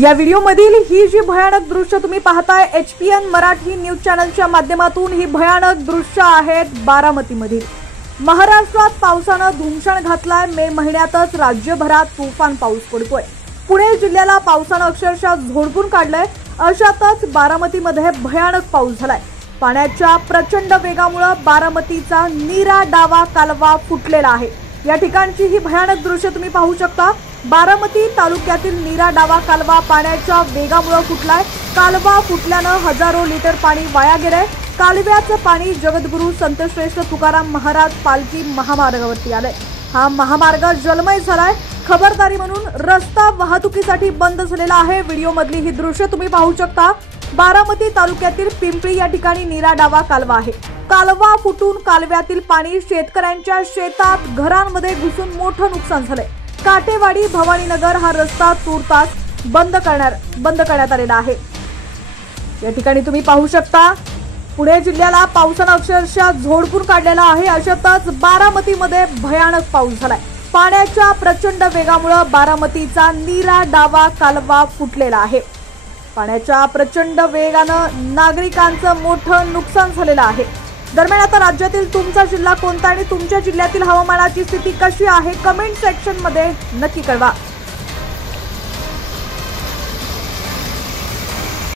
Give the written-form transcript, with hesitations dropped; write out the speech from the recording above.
या व्हिडिओमधील ही जी भयानक दृश्य तुम्ही पाहताय HPN मराठी न्यूज चॅनलच्या माध्यमातून ही भयानक दृश्य आहेत बारामतीमधील। महाराष्ट्रात पावसाने धुमशान घातलाय। मे महिन्यातच राज्यभरात तुफान पाऊस पडतोय। पुणे जिल्ह्याला पावसाने अक्षरशः झोडपून काढलंय। अशातच बारामतीमध्ये भयानक पाऊस झालाय। पाण्याच्या प्रचंड वेगामुळे बारामतीचा नीरा डावा कालवा फुटलेला आहे। या ठिकाणची ही भयानक दृश्य तुम्ही पाहू शकता। बारामती तालुक्यातील नीरा डावा कालवा पाण्याच्या वेगामुळे फुटलाय। कालवा फुटल्याने हजारो लिटर पाणी वाया गेलंय। कालव्याचं पाणी जगद्गुरू संतश्रेष्ठ तुकाराम महाराज पालखी महामार्गावरती आलंय। हा महामार्ग जलमय झालाय। खबरदारी म्हणून रस्ता वाहतुकीसाठी बंद झालेला आहे। व्हिडिओ मधली ही दृश्य तुम्ही पाहू शकता। बारामती तालुक्यातील पिंपळी या ठिकाणी नीरा डावा कालवा आहे। कालवा फुटून कालव्यातील पाणी शेतकऱ्यांच्या शेतात घरांमध्ये घुसून मोठं नुकसान झालंय। काटेवाडी भवानीनगर हा रस्ता तुर्तास बंद करण्यात आलेला आहे। या ठिकाणी तुम्ही पाहू शकता पुणे जिल्ह्याला पावसाने अक्षरशः झोडपून काढलेला आहे। अशातच बारामतीमध्ये भयानक पाऊस झालाय। पाण्याच्या प्रचंड वेगामुळे बारामतीचा नीरा डावा कालवा फुटलेला आहे। पाण्याच्या प्रचंड वेगाने नागरिकांचं मोठं नुकसान झालेलं आहे। दरम्यान आता राज्यातील तुमचा जिल्हा कोणता आणि तुमच्या जिल्ह्यातील हवामानाची स्थिती कशी आहे कमेंट सेक्शन मध्ये नक्की कळवा।